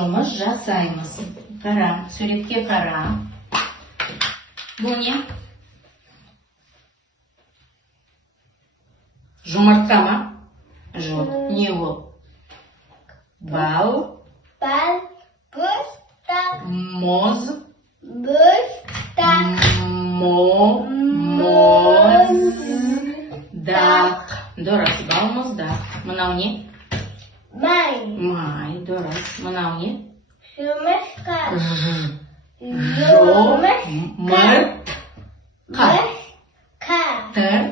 жұмыс жасаймыз. Қара, суретке қара. Бұл не? Жұмыртқа ма? Жоқ, не ол? Бал, Бустак. моз, Бустак. Моздақ. Дұрыс, бал, моздақ. Мынау не? Май. Май, дұрыс. Мынау не? Жұмыртқа. Жұмыртқа. Тыр.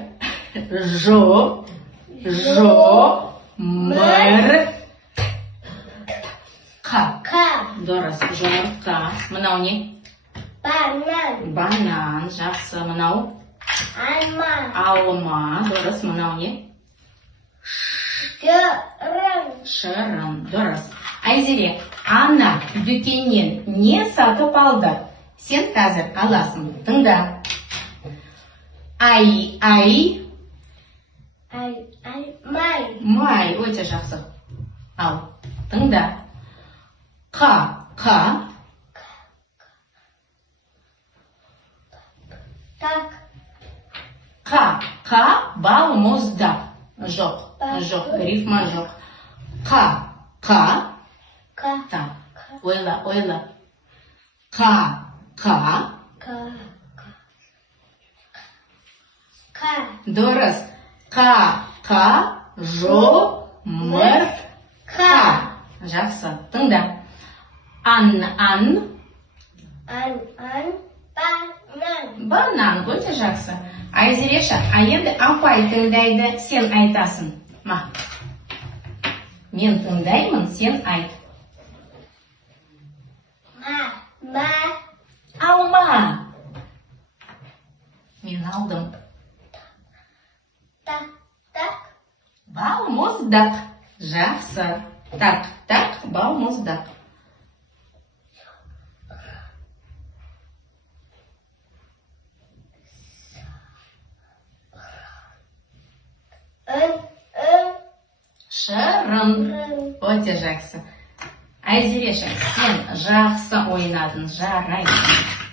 Жұмыртқа. Дұрыс, жұмыртқа. Мынау не? Банан. Банан, жақсы. Мынау? Алма. Алма, дұрыс. Мынау не? Шырын. Шырын, дұрыс. Айзере, Анна дүкеннен не сатып алды? Сен қазір аласың. Тыңда. Ай. Май. Май, өте жақсы. Ал, тыңда. Қа. Так. Бал, моздақ. Жоқ, рифма жоқ. Қа. Так, ойла. Қа. Дұрыс. Қа. Жұмыртқа. Жақсы. Тыңда. Ан. Банан. Банан, өте жақсы. Айзереша, енді апай тыңдайды, сен айтасың. Ма? Мен тыңдаймын, сен айт. Алма. Мен алдым. Так. Бал, моздақ. Жақсы. Так, бал, моздақ. Шырын. Өте жақсы. Айзереша, сен жақсы ойнадың, жарайсың.